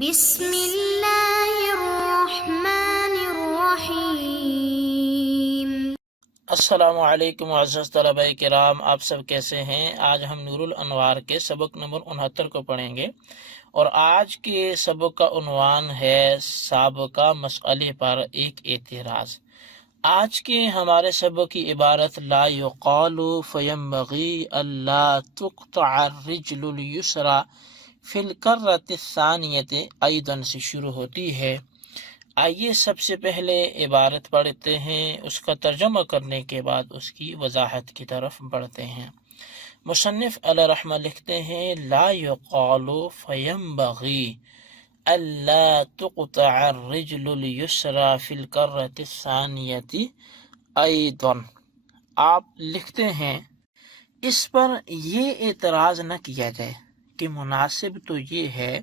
بسم اللہ الرحمن الرحیم۔ السلام علیکم معزز طلبہ کرام، آپ سب کیسے ہیں؟ آج ہم نور الانوار کے سبق نمبر 69 کو پڑھیں گے، اور آج کے سبق کا عنوان ہے سابقہ مسئلے پر ایک اعتراض۔ آج کے ہمارے سبق کی عبارت لا یقال فینبغی الا تقطع الرجل الیسری فی الکرۃ الثانیۃ ایضا سے شروع ہوتی ہے۔ آئیے سب سے پہلے عبارت پڑھتے ہیں، اس کا ترجمہ کرنے کے بعد اس کی وضاحت کی طرف بڑھتے ہیں۔ مصنف علیہ رحمہ لکھتے ہیں لا یقال فینبغی الا تقطع الرجل الیسری فی الکرۃ الثانیۃ ایضا۔ آپ لکھتے ہیں اس پر یہ اعتراض نہ کیا جائے کہ مناسب تو یہ ہے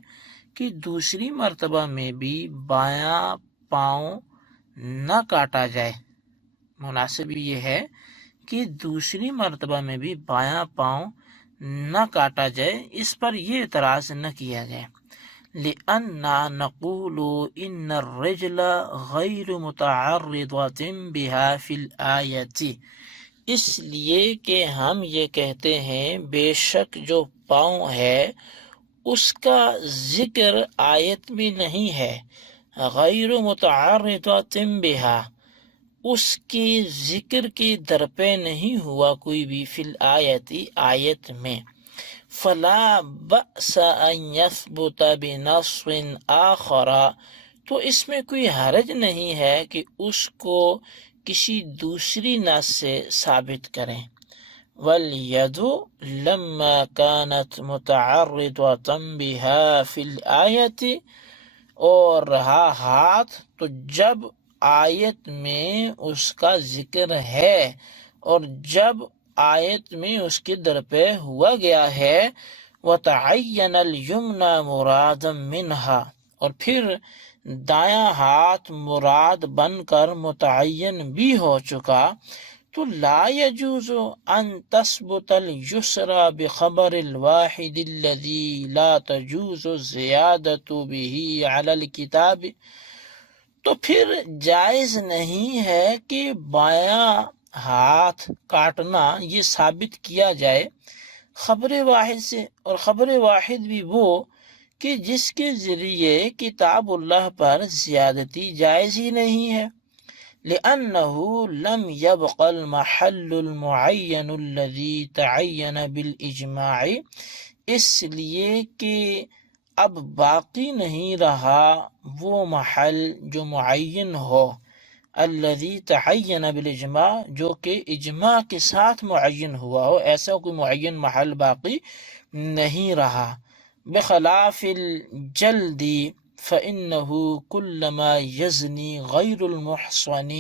کہ دوسری مرتبہ میں بھی بایاں پاؤں نہ کاٹا جائے، مناسب یہ ہے کہ دوسری مرتبہ میں بھی بایاں پاؤں نہ کاٹا جائے، اس پر یہ اعتراض نہ کیا جائے۔ لِأَنَّا نَقُولُ إِنَّ الرِّجْلَ غَيْرُ مُتَعَرِّضَةٍ بِهَا فِي الْآيَةِ، اس لیے کہ ہم یہ کہتے ہیں بے شک جو پاؤں ہے اس کا ذکر آیت میں نہیں ہے، غیر متعرضۃ بہا، اس کے ذکر کے درپے نہیں ہوا کوئی بھی فی الآیت آیت میں، فلا بأس ان یثبت بنص آخر، تو اس میں کوئی حرج نہیں ہے کہ اس کو کسی دوسری نص سے ثابت کریں۔ والید لما كانت متعرضة بها في الآیت، اور رہا ہاتھ تو جب آیت میں اس کا ذکر ہے اور جب آیت میں اس کے درپے ہوا گیا ہے، وتعین الیمنی مرادا منہا، اور پھر دایاں ہاتھ مراد بن کر متعین بھی ہو چکا، تو لا يجوز ان تثبت اليسرى بخبر الواحد الذي لا تجوز الزیادة به على الكتاب، تو پھر جائز نہیں ہے کہ بایاں ہاتھ کاٹنا یہ ثابت کیا جائے خبر واحد سے، اور خبر واحد بھی وہ کہ جس کے ذریعے کتاب اللہ پر زیادتی جائز ہی نہیں ہے۔ لأنه لم يبق المحل المعین الذي تعین بالاجماع، اس لیے کہ اب باقی نہیں رہا وہ محل جو معین ہو، الذي تعین بالاجماع، جو کہ اجماع کے ساتھ معین ہوا ہو، ایسا کوئی معین محل باقی نہیں رہا۔ بخلاف الجلد فإنه كلما يزني غير المحصن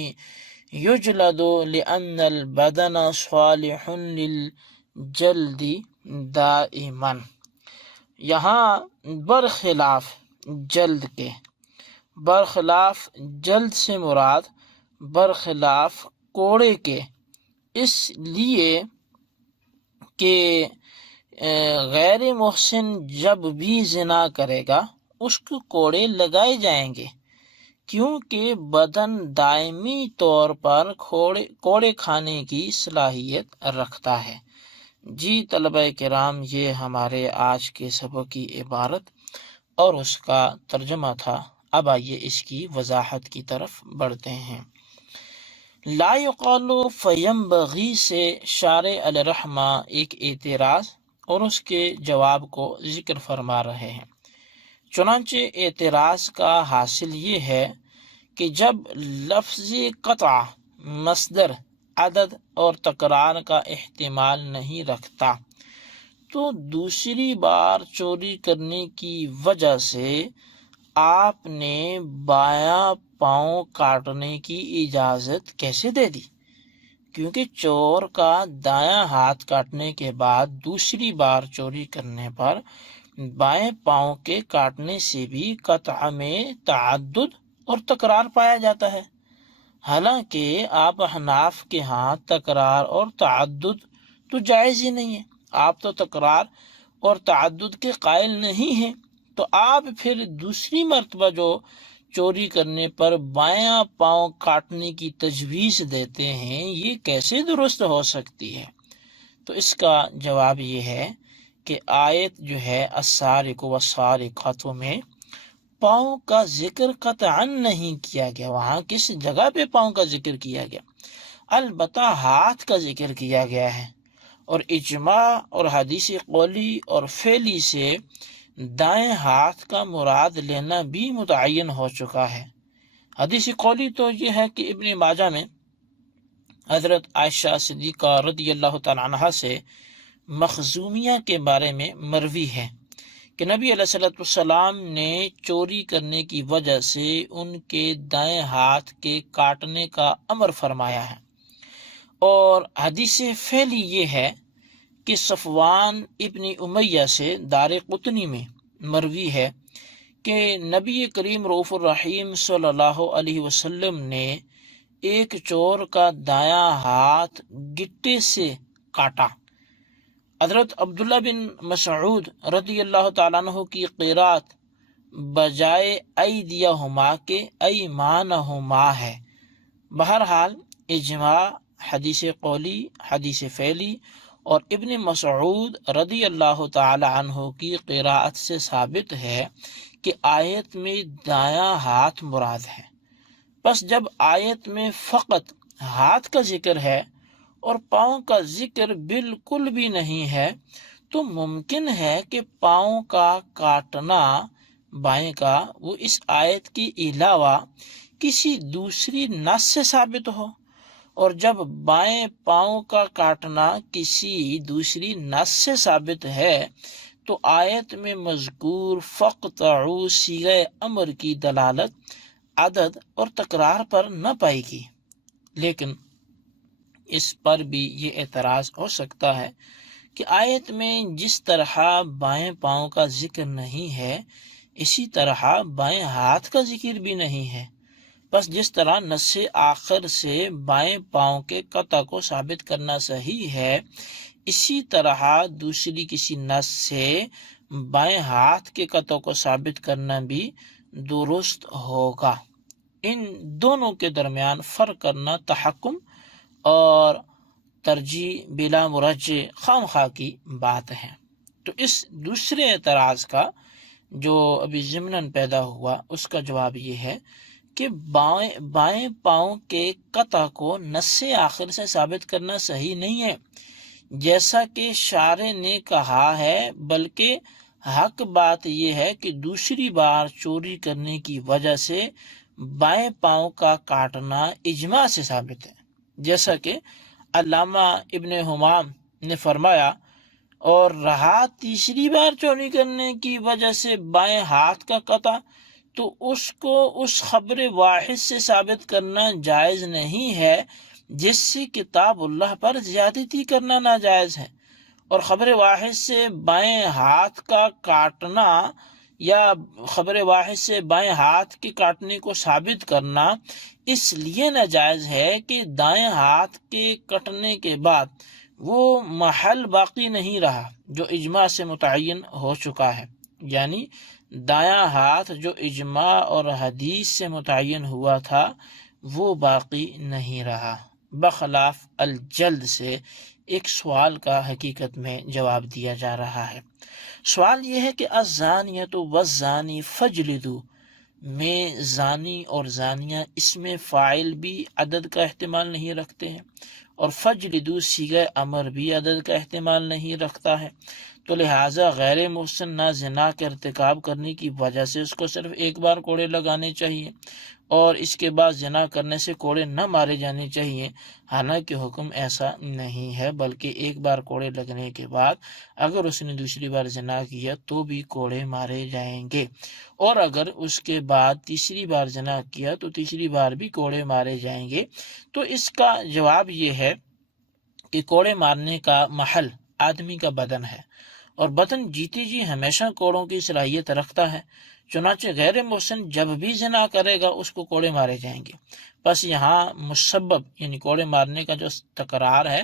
يجلد لأن البدن صالح للجلد دائما، یہاں برخلاف جلد کے، برخلاف جلد سے مراد برخلاف کوڑے کے، اس لیے کہ غیر محسن جب بھی زنا کرے گا اس کو کوڑے لگائے جائیں گے، کیونکہ بدن دائمی طور پر کوڑے کھانے کی صلاحیت رکھتا ہے۔ جی طلبہ کرام، یہ ہمارے آج کے سبق کی عبارت اور اس کا ترجمہ تھا۔ اب آئیے اس کی وضاحت کی طرف بڑھتے ہیں۔ لا یقال فینبغی سے شارح علیہ رحمہ ایک اعتراض اور اس کے جواب کو ذکر فرما رہے ہیں۔ چنانچہ اعتراض کا حاصل یہ ہے کہ جب لفظ قطع مصدر عدد اور تکرار کا احتمال نہیں رکھتا، تو دوسری بار چوری کرنے کی وجہ سے آپ نے بایاں پاؤں کاٹنے کی اجازت کیسے دے دی؟ کیونکہ چور کا دایاں ہاتھ کاٹنے کے بعد دوسری بار چوری کرنے پر بائیں پاؤں کے کاٹنے سے بھی قطع میں تعدد اور تکرار پایا جاتا ہے، حالانکہ آپ احناف کے ہاں تکرار اور تعدد تو جائز ہی نہیں ہے، آپ تو تکرار اور تعدد کے قائل نہیں ہیں، تو آپ پھر دوسری مرتبہ جو چوری کرنے پر بایاں پاؤں کاٹنے کی تجویز دیتے ہیں، یہ کیسے درست ہو سکتی ہے؟ تو اس کا جواب یہ ہے کہ آیت جو ہے السارق والسارقۃ میں پاؤں کا ذکر قطعاً نہیں کیا گیا۔ وہاں کس جگہ پہ پاؤں کا ذکر کیا گیا؟ البتہ ہاتھ کا ذکر کیا گیا ہے، اور اجماع اور حدیث قولی اور فعلی سے دائیں ہاتھ کا مراد لینا بھی متعین ہو چکا ہے۔ حدیث قولی تو یہ ہے کہ ابن ماجہ میں حضرت عائشہ صدیقہ رضی اللہ تعالیٰ عنہ سے مخزومیہ کے بارے میں مروی ہے کہ نبی علیہ السلام نے چوری کرنے کی وجہ سے ان کے دائیں ہاتھ کے کاٹنے کا امر فرمایا ہے۔ اور حدیث فعلی یہ ہے کہ صفوان ابن امیہ سے دار قطنی میں مروی ہے کہ نبی کریم رؤوف الرحیم صلی اللہ علیہ وسلم نے ایک چور کا دایاں ہاتھ گٹے سے کاٹا۔ حضرت عبداللہ بن مسعود رضی اللہ تعالیٰ عنہ کی قرات بجائے ایدیہما کے ایمانہما ہے۔ بہرحال اجماع، حدیث قولی، حدیث فعلی اور ابن مسعود رضی اللہ تعالی عنہ کی قراءت سے ثابت ہے کہ آیت میں دایاں ہاتھ مراد ہے۔ بس جب آیت میں فقط ہاتھ کا ذکر ہے اور پاؤں کا ذکر بالکل بھی نہیں ہے، تو ممکن ہے کہ پاؤں کا کاٹنا بائیں کا وہ اس آیت کے علاوہ کسی دوسری نص سے ثابت ہو، اور جب بائیں پاؤں کا کاٹنا کسی دوسری نص سے ثابت ہے تو آیت میں مذکور فقطعوا صیغہ امر کی دلالت عدد اور تکرار پر نہ پائے گی۔ لیکن اس پر بھی یہ اعتراض ہو سکتا ہے کہ آیت میں جس طرح بائیں پاؤں کا ذکر نہیں ہے، اسی طرح بائیں ہاتھ کا ذکر بھی نہیں ہے۔ بس جس طرح نص آخر سے بائیں پاؤں کے قطع کو ثابت کرنا صحیح ہے، اسی طرح دوسری کسی نص سے بائیں ہاتھ کے قطع کو ثابت کرنا بھی درست ہوگا۔ ان دونوں کے درمیان فرق کرنا تحکم اور ترجیح بلا مرجع خام خواہ کی بات ہے۔ تو اس دوسرے اعتراض کا جو ابھی ضمناً پیدا ہوا، اس کا جواب یہ ہے کہ بائیں پاؤں کے قطع کو نص آخر سے ثابت کرنا صحیح نہیں ہے جیسا کہ شارح نے کہا ہے، بلکہ حق بات یہ ہے کہ دوسری بار چوری کرنے کی وجہ سے بائیں پاؤں کا کاٹنا اجماع سے ثابت ہے، جیسا کہ علامہ ابن حمام نے فرمایا، اور رہا تیسری بار چوری کرنے کی وجہ سے بائیں ہاتھ کا قطع، تو اس کو اس خبر واحد سے ثابت کرنا جائز نہیں ہے جس سے کتاب اللہ پر زیادتی کرنا ناجائز ہے، اور خبر واحد سے بائیں ہاتھ کا کاٹنا یا خبر واحد سے بائیں ہاتھ کے کاٹنے کو ثابت کرنا اس لیے ناجائز ہے کہ دائیں ہاتھ کے کٹنے کے بعد وہ محل باقی نہیں رہا جو اجماع سے متعین ہو چکا ہے، یعنی دایاں ہاتھ جو اجماع اور حدیث سے متعین ہوا تھا وہ باقی نہیں رہا۔ بخلاف الجلد سے ایک سوال کا حقیقت میں جواب دیا جا رہا ہے۔ سوال یہ ہے کہ الزانیۃ والزانی فاجلدوا میں زانی اور زانیہ اس میں فاعل بھی عدد کا احتمال نہیں رکھتے ہیں، اور فاجلدوا صیغہ امر بھی عدد کا احتمال نہیں رکھتا ہے، تو لہٰذا غیر محسن نہ زنا کا ارتکاب کرنے کی وجہ سے اس کو صرف ایک بار کوڑے لگانے چاہیے، اور اس کے بعد زنا کرنے سے کوڑے نہ مارے جانے چاہیے۔ حالانکہ حکم ایسا نہیں ہے، بلکہ ایک بار کوڑے لگنے کے بعد اگر اس نے دوسری بار زنا کیا تو بھی کوڑے مارے جائیں گے، اور اگر اس کے بعد تیسری بار زنا کیا تو تیسری بار بھی کوڑے مارے جائیں گے۔ تو اس کا جواب یہ ہے کہ کوڑے مارنے کا محل آدمی کا بدن ہے، اور بدن جیتے جی ہمیشہ کوڑوں کی صلاحیت رکھتا ہے، چنانچہ غیر محسن جب بھی زنا کرے گا اس کو کوڑے مارے جائیں گے۔ بس یہاں مسبب یعنی کوڑے مارنے کا جو تکرار ہے،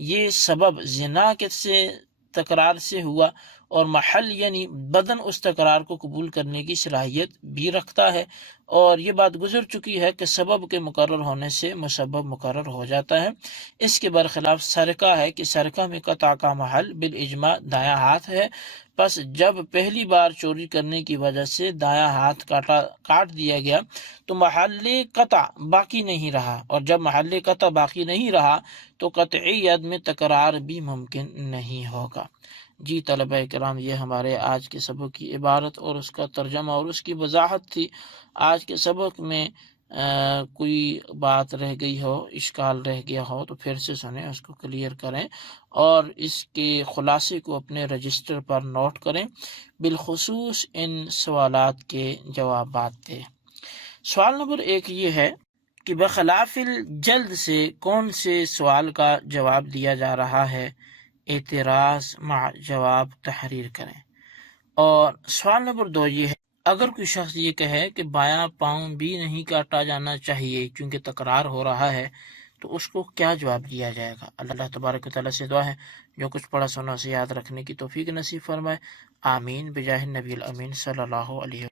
یہ سبب زنا کے سے تکرار سے ہوا، اور محل یعنی بدن اس تکرار کو قبول کرنے کی صلاحیت بھی رکھتا ہے، اور یہ بات گزر چکی ہے کہ سبب کے مقرر ہونے سے مسبب مقرر ہو جاتا ہے۔ اس کے برخلاف سرقہ ہے کہ سرقہ میں قطع کا محل بالاجماع دایاں ہاتھ ہے، پس جب پہلی بار چوری کرنے کی وجہ سے دایاں ہاتھ کاٹ دیا گیا تو محل قطع باقی نہیں رہا، اور جب محل قطع باقی نہیں رہا تو قطعیت میں تکرار بھی ممکن نہیں ہوگا۔ جی طلبہ کرام، یہ ہمارے آج کے سبق کی عبارت اور اس کا ترجمہ اور اس کی وضاحت تھی۔ آج کے سبق میں کوئی بات رہ گئی ہو، اشکال رہ گیا ہو تو پھر سے سنیں، اس کو کلیئر کریں اور اس کے خلاصے کو اپنے رجسٹر پر نوٹ کریں، بالخصوص ان سوالات کے جوابات دیں۔ سوال نمبر 1 یہ ہے کہ بخلاف الجلد سے کون سے سوال کا جواب دیا جا رہا ہے؟ اعتراض مع جواب تحریر کریں۔ اور سوال نمبر 2 یہ ہے، اگر کوئی شخص یہ کہے کہ بایاں پاؤں بھی نہیں کاٹا جانا چاہیے کیونکہ تکرار ہو رہا ہے، تو اس کو کیا جواب دیا جائے گا؟ اللہ تبارک و تعالیٰ سے دعا ہے جو کچھ پڑھا سنا اسے یاد رکھنے کی توفیق نصیب فرمائے، آمین بجاہ النبی الامین صلی اللہ علیہ وسلم۔